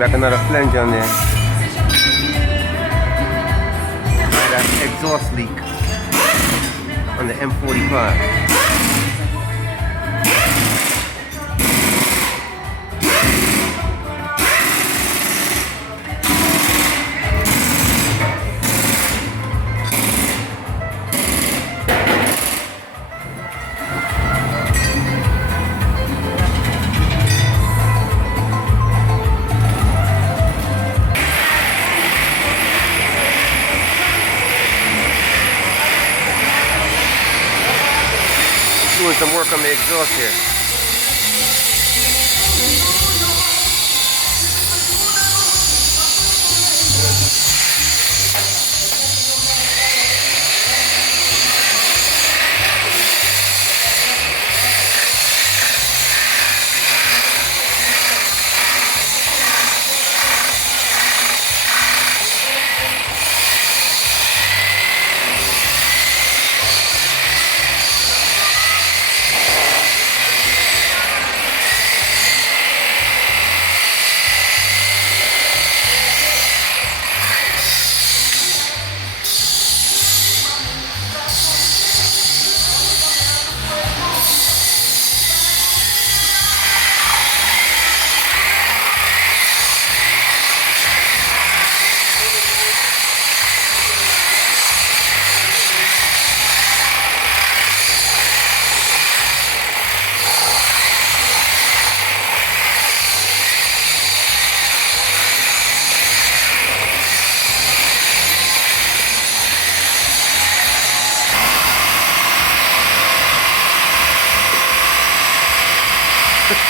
back another flange on there. That exhaust leak on the M45. Doing some work on the exhaust here.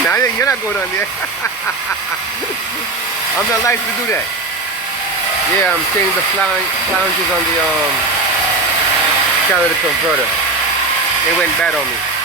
Now you're not going on there. I'm not licensed to do that. Yeah, I'm changing the flanges on the catalytic converter. It went bad on me.